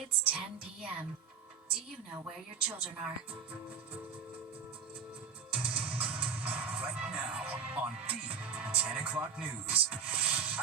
It's 10 p.m. Do you know where your children are? Right now on the 10 o'clock news.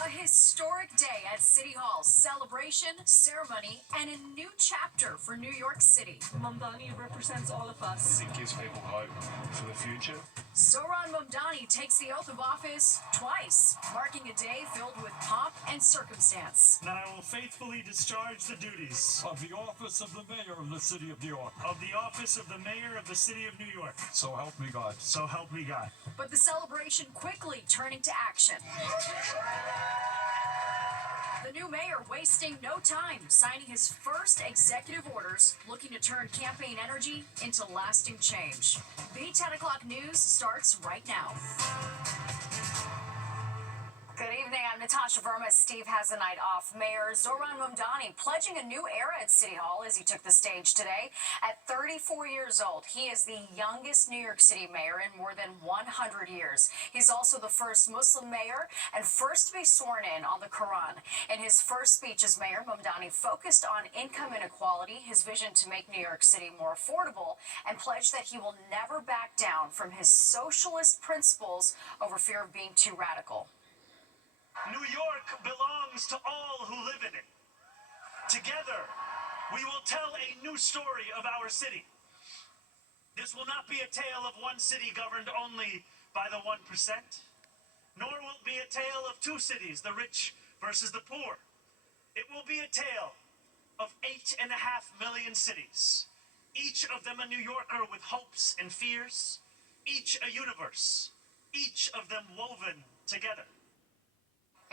A historic day at City Hall. Celebration, ceremony, and a new chapter for New York City. Mamdani represents all of us. It gives people hope for the future. Zohran Mamdani takes the oath of office twice, marking a day filled with pomp and circumstance. That I will faithfully discharge the duties of the office of the mayor of the city of New York. of the office of the mayor of the city of New York. So help me God. So help me God. But the celebration quickly turning to action. The new mayor wasting no time, signing his first executive orders, looking to turn campaign energy into lasting change. The 10 o'clock news starts right now. Good evening. I'm Natasha Verma. Steve has a night off. Mayor Zohran Mamdani pledging a new era at City Hall as he took the stage today. At 34 years old, he is the youngest New York City mayor in more than 100 years. He's also the first Muslim mayor and first to be sworn in on the Quran. In his first speech as mayor, Mamdani focused on income inequality, his vision to make New York City more affordable, and pledged that he will never back down from his socialist principles over fear of being too radical. New York belongs to all who live in it. Together, we will tell a new story of our city. This will not be a tale of one city governed only by the 1%, nor will it be a tale of two cities, the rich versus the poor. It will be a tale of 8.5 million cities, each of them a New Yorker with hopes and fears, each a universe, each of them woven together.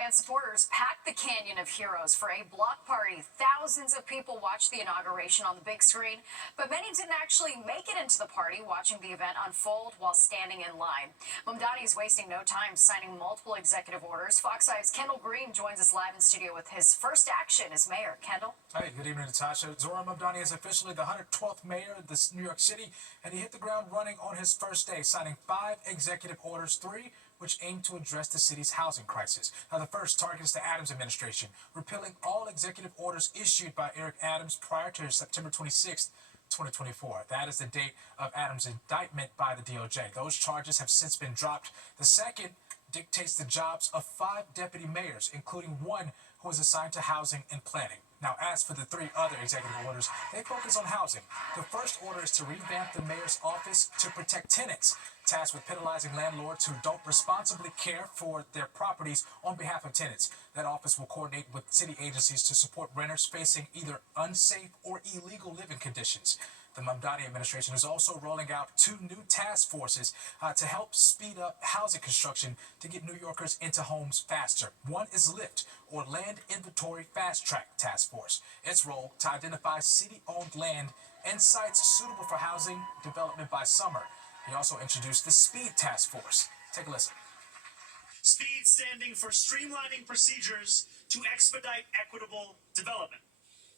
And supporters packed the Canyon of Heroes for a block party. Thousands of people watched the inauguration on the big screen, but many didn't actually make it into the party, watching the event unfold while standing in line. Mamdani is wasting no time, signing multiple executive orders. Fox Eye's Kendall Green joins us live in studio with his first action as mayor. Kendall? Hey, good evening, Natasha. Zohran Mamdani is officially the 112th mayor of this New York City, and he hit the ground running on his first day, signing 5 executive orders, 3 which aim to address the city's housing crisis. Now, the first targets the Adams administration, repealing all executive orders issued by Eric Adams prior to September 26th, 2024. That is the date of Adams' indictment by the DOJ. Those charges have since been dropped. The second dictates the jobs of 5 deputy mayors, including one who is assigned to housing and planning. Now, as for the 3 other executive orders, they focus on housing. The first order is to revamp the mayor's office to protect tenants, tasked with penalizing landlords who don't responsibly care for their properties on behalf of tenants. That office will coordinate with city agencies to support renters facing either unsafe or illegal living conditions. The Mamdani administration is also rolling out 2 new task forces to help speed up housing construction to get New Yorkers into homes faster. One is LIFT, or Land Inventory Fast Track Task Force. Its role to identify city-owned land and sites suitable for housing development by summer. He also introduced the Speed Task Force. Take a listen. Speed standing for streamlining procedures to expedite equitable development.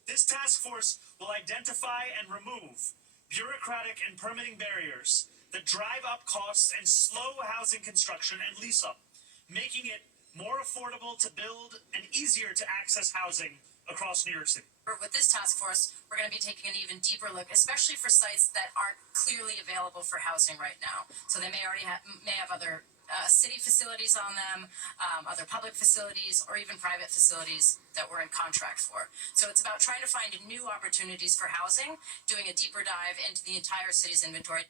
This task force will identify and remove bureaucratic and permitting barriers that drive up costs and slow housing construction and lease up, making it more affordable to build and easier to access housing across New York City. With this task force, we're going to be taking an even deeper look, especially for sites that aren't clearly available for housing right now. So they may already have other city facilities on them, other public facilities, or even private facilities that we're in contract for. So it's about trying to find new opportunities for housing, doing a deeper dive into the entire city's inventory.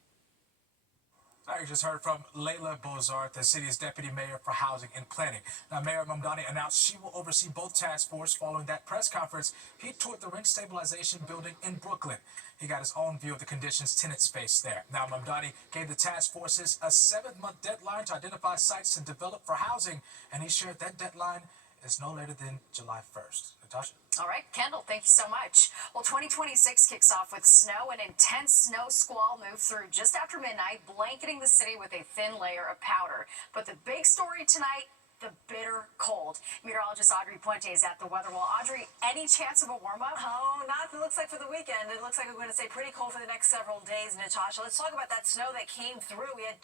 I just heard from Layla Bozart, the city's deputy mayor for housing and planning. Now, Mayor Mamdani announced she will oversee both task forces. Following that press conference, he toured the rent stabilization building in Brooklyn. He got his own view of the conditions tenants face there. Now, Mamdani gave the task forces a 7-month deadline to identify sites to develop for housing, and he shared that deadline is no later than July 1st. Natasha? All right, Kendall, thank you so much. Well, 2026 kicks off with snow. An intense snow squall moved through just after midnight, blanketing the city with a thin layer of powder. But the big story tonight, the bitter cold. Meteorologist Audrey Puente is at the weather wall. Audrey, any chance of a warm-up? Oh, not it looks like for the weekend. It looks like we're going to stay pretty cold for the next several days, Natasha. Let's talk about that snow that came through. We had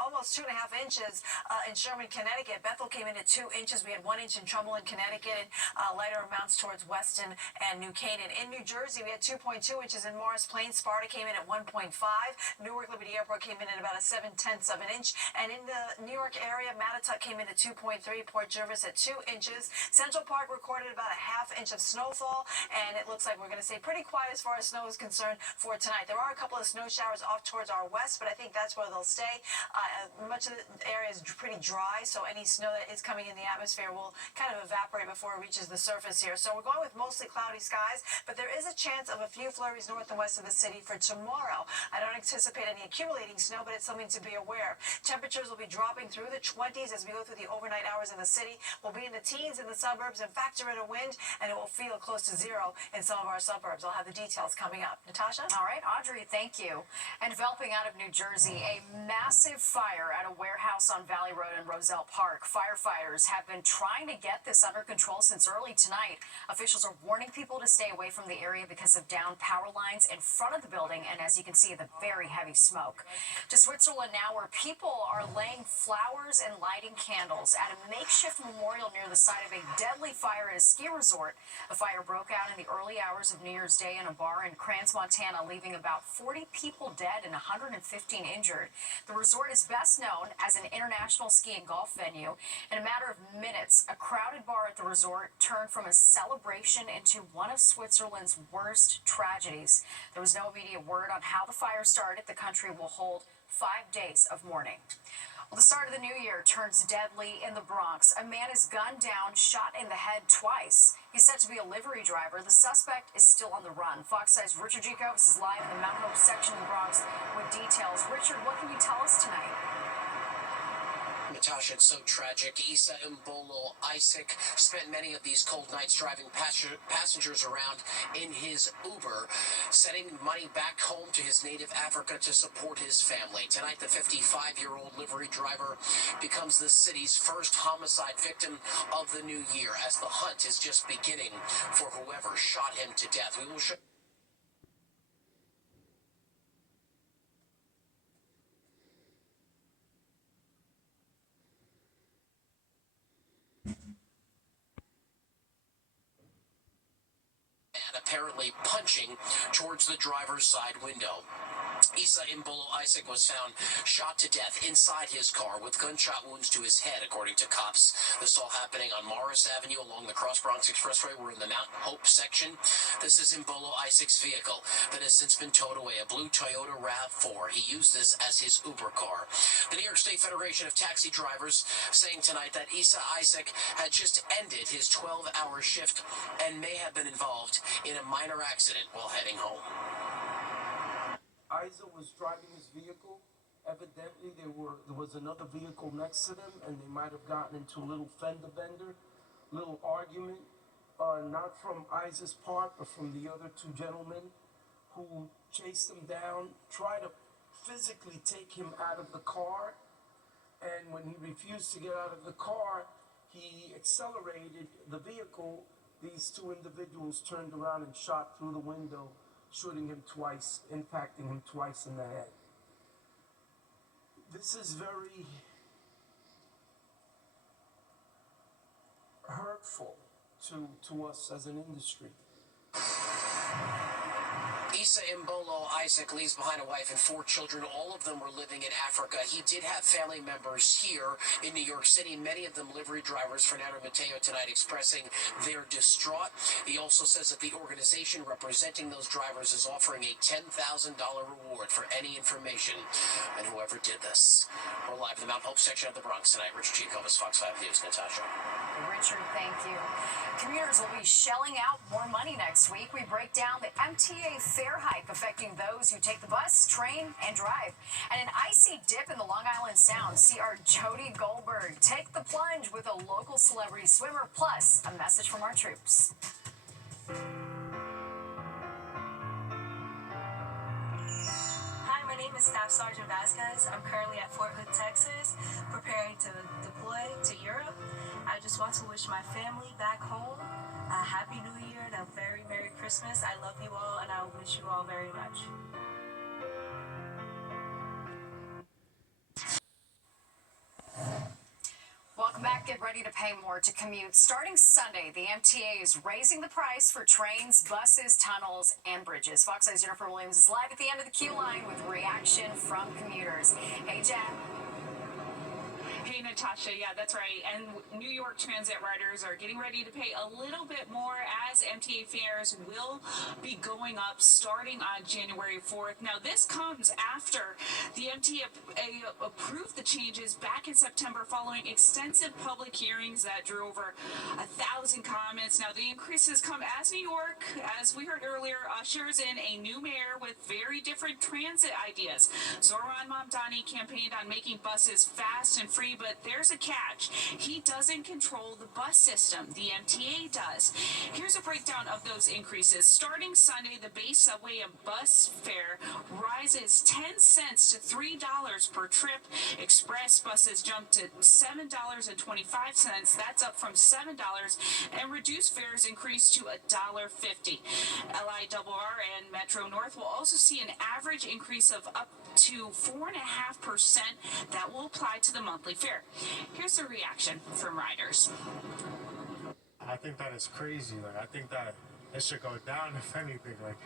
almost 2.5 inches in Sherman, Connecticut. Bethel came in at 2 inches. We had 1 inch in Trumbull, Connecticut, and lighter amounts towards Weston and New Canaan. In New Jersey, we had 2.2 inches in Morris Plains. Sparta came in at 1.5. Newark Liberty Airport came in at about a 7/10 of an inch. And in the New York area, Mattatuck came in at 2.3. Port Jervis at 2 inches. Central Park recorded about a ½ inch of snowfall, and it looks like we're going to stay pretty quiet as far as snow is concerned for tonight. There are a couple of snow showers off towards our west, but I think that's where they'll stay. Much of the area is pretty dry, so any snow that is coming in the atmosphere will kind of evaporate before it reaches the surface here. So we're going with mostly cloudy skies, but there is a chance of a few flurries north and west of the city for tomorrow. I don't anticipate any accumulating snow, but it's something to be aware of. Temperatures will be dropping through the 20s as we go through the overnight hours in the city. We'll be in the teens in the suburbs and factor in a wind, and it will feel close to zero in some of our suburbs. I'll have the details coming up. Natasha? All right, Audrey, thank you. And developing out of New Jersey, a massive fire at a warehouse on Valley Road in Roselle Park. Firefighters have been trying to get this under control since early tonight. Officials are warning people to stay away from the area because of down power lines in front of the building, and as you can see, the very heavy smoke. To Switzerland now, where people are laying flowers and lighting candles at a makeshift memorial near the site of a deadly fire at a ski resort. The fire broke out in the early hours of New Year's Day in a bar in Crans, Montana, leaving about 40 people dead and 115 injured. The resort is best known as an international ski and golf venue. In a matter of minutes, a crowded bar at the resort turned from a celebration into one of Switzerland's worst tragedies. There was no immediate word on how the fire started. The country will hold 5 days of mourning. Well, the start of the new year turns deadly in the Bronx. A man is gunned down, shot in the head twice. He's said to be a livery driver. The suspect is still on the run. Fox 5's Richard Jacobs is live in the Mount Hope section of the Bronx with details. Richard, what can you tell us tonight? Natasha, it's so tragic. Issa Mbolo Isaac spent many of these cold nights driving passengers around in his Uber, sending money back home to his native Africa to support his family. Tonight, the 55-year-old livery driver becomes the city's first homicide victim of the new year, as the hunt is just beginning for whoever shot him to death. We will show apparently punching towards the driver's side window. Issa Mbolo Isaac was found shot to death inside his car with gunshot wounds to his head, according to cops. This all happening on Morris Avenue along the Cross Bronx Expressway. We're in the Mount Hope section. This is Mbolo Isaac's vehicle that has since been towed away, a blue Toyota RAV4. He used this as his Uber car. The New York State Federation of Taxi Drivers saying tonight that Issa Isaac had just ended his 12-hour shift and may have been involved in a minor accident while heading home. Isa was driving his vehicle. Evidently, there was another vehicle next to them, and they might have gotten into a little fender bender, little argument, not from Isa's part, but from the other two gentlemen who chased him down, tried to physically take him out of the car, and when he refused to get out of the car, he accelerated the vehicle. These two individuals turned around and shot through the window, shooting him twice, impacting him twice in the head. This is very hurtful to us as an industry. Issa Mbolo Isaac leaves behind a wife and 4 children. All of them were living in Africa. He did have family members here in New York City, many of them livery drivers. Fernando Mateo tonight expressing their distraught. He also says that the organization representing those drivers is offering a $10,000 reward for any information on whoever did this. We're live in the Mount Hope section of the Bronx tonight. Richard Jacobs, Fox 5 News. Natasha. Richard, thank you. Commuters will be shelling out more money next week. We break down the MTA fare hike affecting those who take the bus, train, and drive. And an icy dip in the Long Island Sound. See our Jody Goldberg take the plunge with a local celebrity swimmer, plus a message from our troops. Hi, my name is Staff Sergeant Vasquez. I'm currently at Fort Hood, Texas, preparing to deploy to Europe. I just want to wish my family back home a Happy New Year and a very Merry Christmas. I love you all, and I wish you all very much. Welcome back. Get ready to pay more to commute. Starting Sunday, the MTA is raising the price for trains, buses, tunnels, and bridges. Fox Eyes' Jennifer Williams is live at the end of the queue line with reaction from commuters. Hey, Jen. Hey, Natasha, yeah, that's right. And New York Transit riders are getting ready to pay a little bit more as MTA fares will be going up starting on January 4th. Now, this comes after the MTA approved the changes back in September following extensive public hearings that drew over 1,000 comments. Now, the increases come as New York, as we heard earlier, ushers in a new mayor with very different transit ideas. Zoran Mamdani campaigned on making buses fast and free, but there's a catch. He doesn't control the bus system. The MTA does. Here's a breakdown of those increases. Starting Sunday, the base subway and bus fare rises 10 cents to $3 per trip. Express buses jump to $7.25. That's up from $7. And reduced fares increase to $1.50. LIRR and Metro North will also see an average increase of up to 4.5% that will apply to the monthly fare. Here's the reaction from riders. I think that is crazy. Like, I think that it should go down, if anything. Like,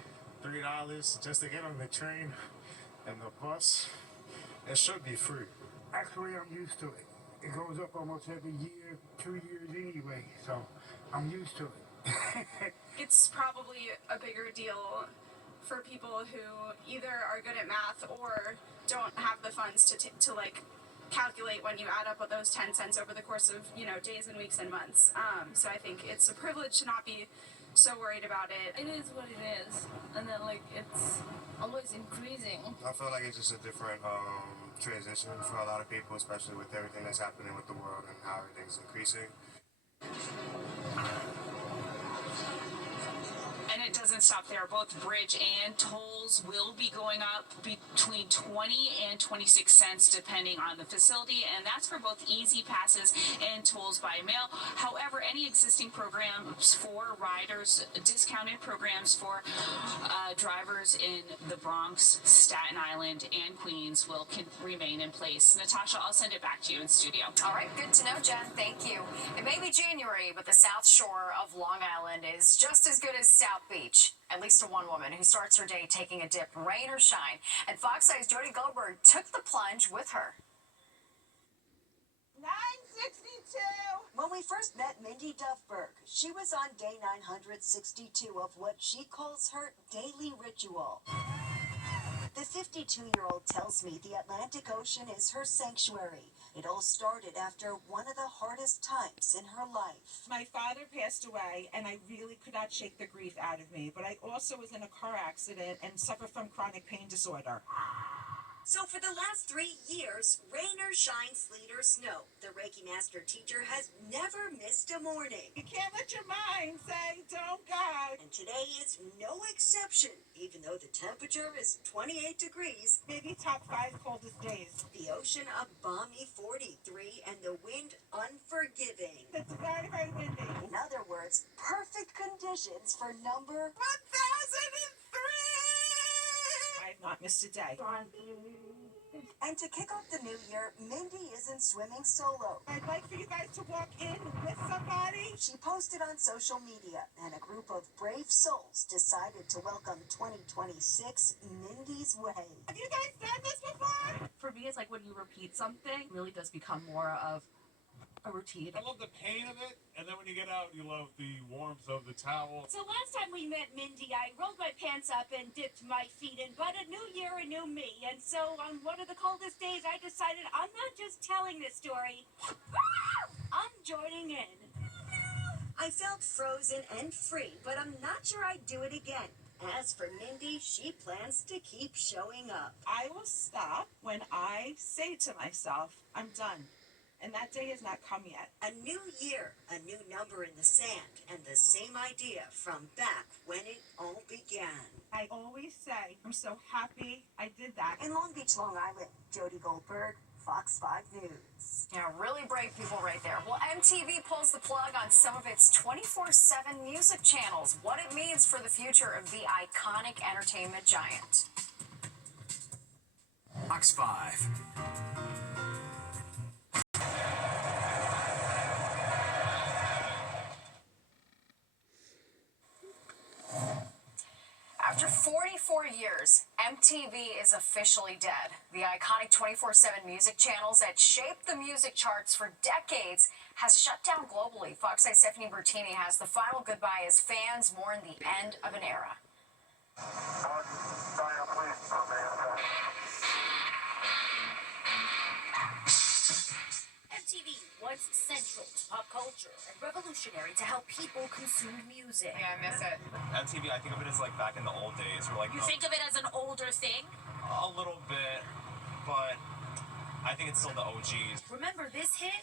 $3 just to get on the train and the bus. It should be free. Actually, I'm used to it. It goes up almost every year, 2 years anyway, so I'm used to it. It's probably a bigger deal for people who either are good at math or don't have the funds to like calculate when you add up those 10 cents over the course of, you know, days and weeks and months. So I think it's a privilege to not be so worried about it. It is what it is, and then like it's always increasing. I feel like it's just a different transition for a lot of people, especially with everything that's happening with the world and how everything's increasing. And it doesn't stop there. Both bridge and tolls will be going up between 20 and 26 cents depending on the facility, and that's for both easy passes and tolls by mail. However, any existing programs for riders, discounted programs for drivers in the Bronx, Staten Island, and Queens will remain in place. Natasha, I'll send it back to you in studio. All right, good to know, Jen. Thank you. It may be January, but the South Shore of Long Island is just as good as South Beach, at least to one woman who starts her day taking a dip, rain or shine. And Fox Eyes' Jody Goldberg took the plunge with her. 962. When we first met Mindy Duffberg, she was on day 962 of what she calls her daily ritual. The 52-year-old tells me the Atlantic Ocean is her sanctuary. It all started after one of the hardest times in her life. My father passed away, and I really could not shake the grief out of me, but I also was in a car accident and suffer from chronic pain disorder. So for the last 3 years, rain or shine, sleet or snow, the Reiki Master teacher has never missed a morning. You can't let your mind say, don't go. And today is no exception, even though the temperature is 28 degrees. Maybe top 5 coldest days. The ocean a balmy 43 and the wind unforgiving. It's very, very windy. In other words, perfect conditions for number 1003! I have not missed a day. And to kick off the new year, Mindy isn't swimming solo. I'd like for you guys to walk in with somebody. She posted on social media, and a group of brave souls decided to welcome 2026 Mindy's way. Have you guys done this before? For me, it's like when you repeat something, it really does become more of a routine. I love the pain of it, and then when you get out, you love the warmth of the towel. So last time we met Mindy, I rolled my pants up and dipped my feet in, but a new year, a new me. And so on one of the coldest days, I decided I'm not just telling this story, I'm joining in. I felt frozen and free, but I'm not sure I'd do it again. As for Mindy, she plans to keep showing up. I will stop when I say to myself, I'm done. and that day has not come yet. A new year, a new number in the sand, and the same idea from back when it all began. I always say, I'm so happy I did that. In Long Beach, Long Island, Jody Goldberg, Fox 5 News. Yeah, really brave people right there. Well, MTV pulls the plug on some of its 24/7 music channels. What it means for the future of the iconic entertainment giant. Fox 5. After 44 years, MTV is officially dead. The iconic 24/7 music channels that shaped the music charts for decades has shut down globally. Fox 5's Stephanie Bertini has the final goodbye as fans mourn the end of an era. MTV, once central to pop culture and revolutionary to how people consume music. Yeah, I miss it. MTV, I think of it as like back in the old days. Where like You think of it as an older thing? a little bit, but I think it's still the OGs. Remember this hit?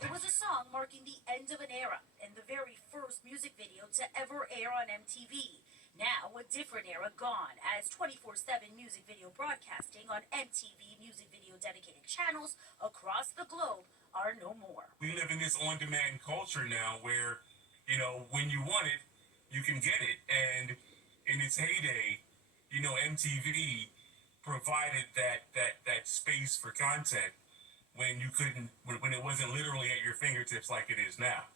It was a song marking the end of an era and the very first music video to ever air on MTV. Now, a different era gone, as 24/7 music video broadcasting on MTV music video dedicated channels across the globe are no more. We live in this on-demand culture now where, you know, when you want it, you can get it. And in its heyday, you know, MTV provided that space for content when you couldn't, when it wasn't literally at your fingertips like it is now.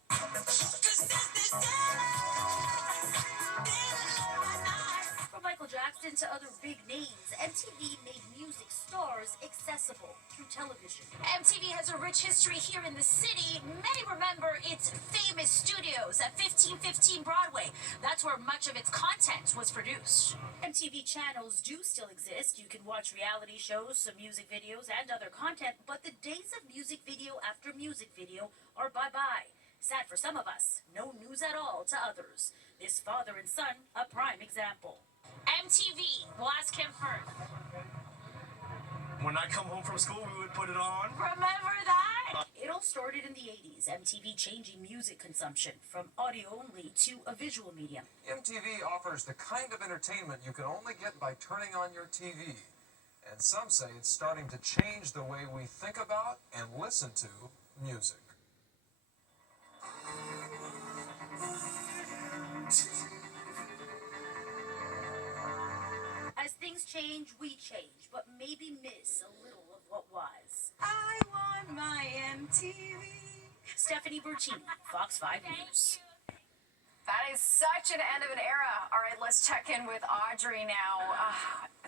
From Michael Jackson to other big names, MTV made music stars accessible through television. MTV has a rich history here in the city. Many remember its famous studios at 1515 Broadway. That's where much of its content was produced. MTV channels do still exist. You can watch reality shows, some music videos, and other content, but the days of music video after music video are bye-bye. Sad for some of us, no news at all to others. This father and son, a prime example. MTV, we'll ask him first. When I come home from school, we would put it on. Remember that? It all started in the 80s, MTV changing music consumption from audio only to a visual medium. MTV offers the kind of entertainment you can only get by turning on your TV. And some say it's starting to change the way we think about and listen to music. As things change, we change, but maybe miss a little of what was. I want my MTV. Stephanie Bertini, Fox 5 News. That is such an end of an era. All right, let's check in with Audrey now.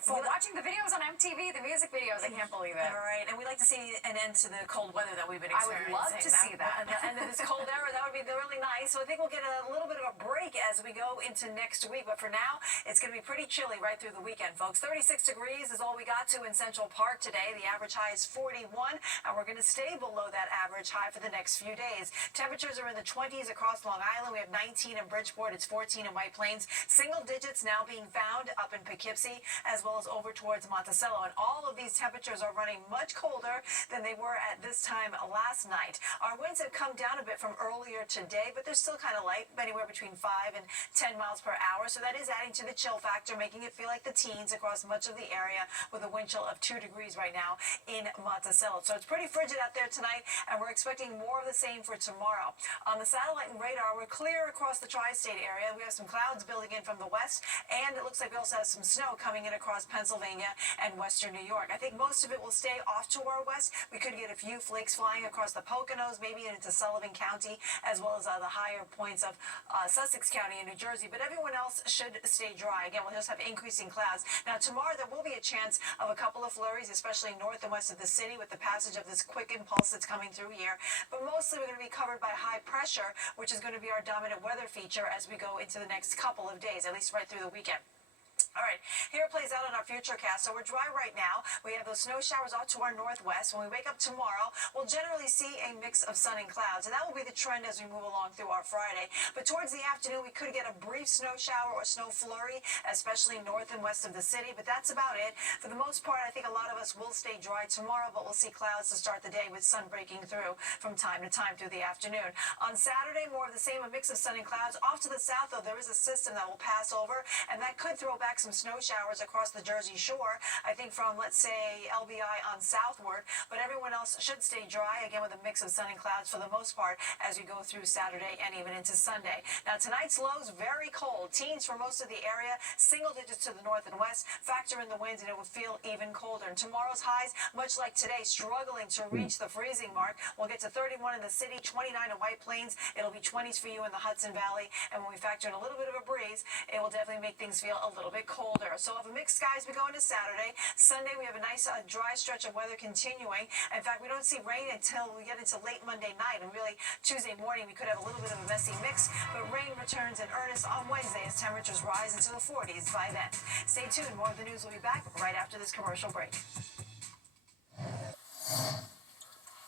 For watching the videos on MTV, the music videos, I can't believe it. All right, and we'd like to see an end to the cold weather that we've been I would experiencing. love to see that. The end of this cold era, that would be really nice. So I think we'll get a little bit of a break as we go into next week. But for now, it's going to be pretty chilly right through the weekend, folks. 36 degrees is all we got to in Central Park today. The average high is 41, and we're going to stay below that average high for the next few days. Temperatures are in the 20s across Long Island. We have 19 in Bridgeport. It's 14 in White Plains. Single digits now being found up in Poughkeepsie, as well as over towards Monticello. And all of these temperatures are running much colder than they were at this time last night. Our winds have come down a bit from earlier today, but they're still kind of light, anywhere between 5 and 10 miles per hour. So that is adding to the chill factor, making it feel like the teens across much of the area, with a wind chill of 2 degrees right now in Monticello. So it's pretty frigid out there tonight, and we're expecting more of the same for tomorrow. On the satellite and radar, we're clear across the tri-state area. We have some clouds building in from the west, and it looks like we also have some snow coming in across Pennsylvania and western New York. I think most of it will stay off to our west. We could get a few flakes flying across the Poconos, maybe into Sullivan County, as well as the higher points of Sussex County in New Jersey. But everyone else should stay dry. Again, we'll just have increasing clouds. Now, tomorrow there will be a chance of a couple of flurries, especially north and west of the city, with the passage of this quick impulse that's coming through here. But mostly we're going to be covered by high pressure, which is going to be our dominant weather feature as we go into the next couple of days, at least right through the weekend. All right, here it plays out on our Futurecast. So we're dry right now. We have those snow showers off to our northwest. When we wake up tomorrow, we'll generally see a mix of sun and clouds, and that will be the trend as we move along through our Friday. But towards the afternoon, we could get a brief snow shower or snow flurry, especially north and west of the city, but that's about it. For the most part, I think a lot of us will stay dry tomorrow, but we'll see clouds to start the day with sun breaking through from time to time through the afternoon. On Saturday, more of the same, a mix of sun and clouds. Off to the south, though, there is a system that will pass over, and that could throw back some snow showers across the Jersey Shore, I think from, let's say, LBI on southward, but everyone else should stay dry, again with a mix of sun and clouds for the most part as we go through Saturday and even into Sunday. Now, tonight's lows, very cold. Teens for most of the area, single digits to the north and west. Factor in the winds and it will feel even colder. And tomorrow's highs, much like today, struggling to reach the freezing mark. We'll get to 31 in the city, 29 in White Plains. It'll be 20s for you in the Hudson Valley, and when we factor in a little bit of a breeze, it will definitely make things feel a little bit colder. So of a mixed skies, we go into Saturday. Sunday, we have a nice dry stretch of weather continuing. In fact, we don't see rain until we get into late Monday night, and really Tuesday morning, we could have a little bit of a messy mix, but rain returns in earnest on Wednesday as temperatures rise into the 40s by then. Stay tuned. More of the news will be back right after this commercial break.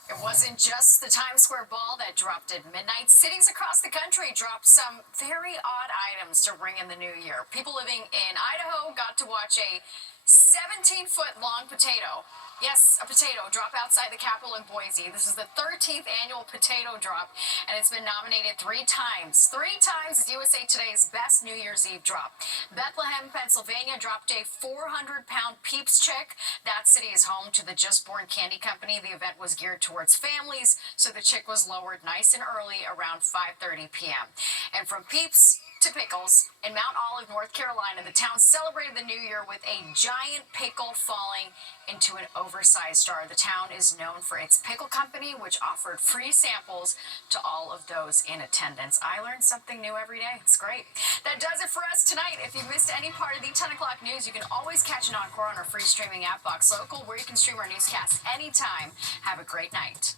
It wasn't just the Times Square ball that dropped at midnight. Cities across the country dropped some very odd items to ring in the new year. People living in Idaho got to watch a 17-foot long potato. Yes, a potato drop outside the Capitol in Boise. This is the 13th annual potato drop, and it's been nominated 3 times. 3 times as USA Today's best New Year's Eve drop. Bethlehem, Pennsylvania dropped a 400-pound Peeps chick. That city is home to the Just Born Candy Company. The event was geared towards families, so the chick was lowered nice and early around 5:30 p.m. And from Peeps to pickles, in Mount Olive, North Carolina, the town celebrated the new year with a giant pickle falling into an oversized jar. The town is known for its pickle company, which offered free samples to all of those in attendance. I learn something new every day. It's great. That does it for us tonight. If you missed any part of the 10 o'clock news, you can always catch an encore on our free streaming app, Box Local, where you can stream our newscasts anytime. Have a great night.